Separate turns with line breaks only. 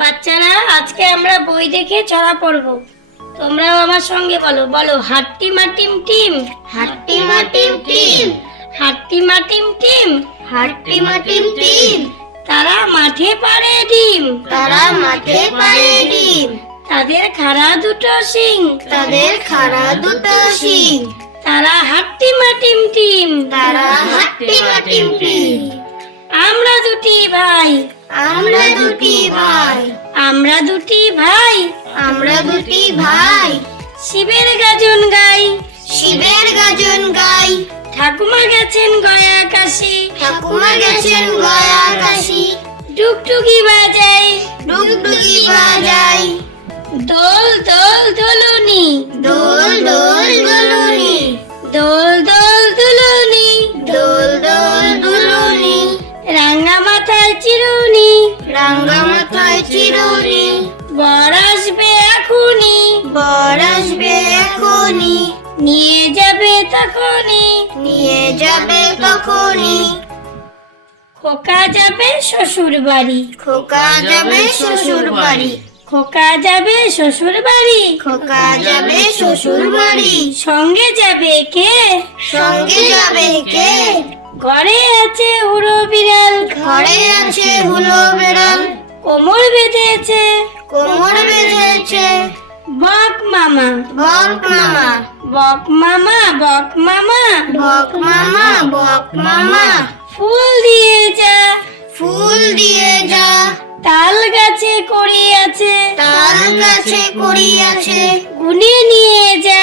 আজকে আমরা বই দেখে ছড়া পড়ব। তোমরাও আমার সঙ্গে বলো। বলো হাট্টি মাটিম টিম।
হাট্টি মাটিম টিম।
হাট্টি মাটিম টিম।
হাট্টি মাটিম টিম।
তারা মাঠে পারে ডিম।
তারা মাঠে পারে ডিম।
তাদের খাড়া দুটো সিং
তাদের খাড়া দুটো শিং।
তারা হাট্টি মাটিম টিম।
তারা হাট্টি মাটিম টিম।
আমরা দুটি ভাই।
আমরা দুটি ভাই
আমরা দুটি ভাই।
আমরা দুটি ভাই।
শিবের গাজন গাই।
শিবের গাজন গাই।
ঠাকুমা গেছেন গয়া কাশি
ঠাকুমা গেছেন গয়া কাশি
টুকটুকি বাজাই
ডুকটুকি বাজাই
দোল দোল দোলনি।
দোল দোল।
মাথায় চিরুনি। বর আসবে এখুনি
বর আসবে এখনই।
নিয়ে যাবে তখনই।
নিয়ে যাবে তখনই।
খোকা যাবে শ্বশুর বাড়ি।
খোকা যাবে শ্বশুর বাড়ি।
খোকা যাবে শ্বশুর বাড়ি।
খোকা যাবে শ্বশুর বাড়ি।
সঙ্গে যাবে কে?
সঙ্গে যাবে কে?
ঘরে আছে উড়ো বিড়াল।
ঘরে আছে হুলো বেড়াল।
কোমর বেঁধেছে।
কোমর বেঁধেছে।
বক মামা।
বক মামা।
বক মামা বক মামা।
বক মামা বক মামা।
ফুল দিয়ে যা।
ফুল দিয়ে যা।
তাল গাছে কড়ি আছে।
তাল গাছে কড়ি আছে।
গুনে নিয়ে যা।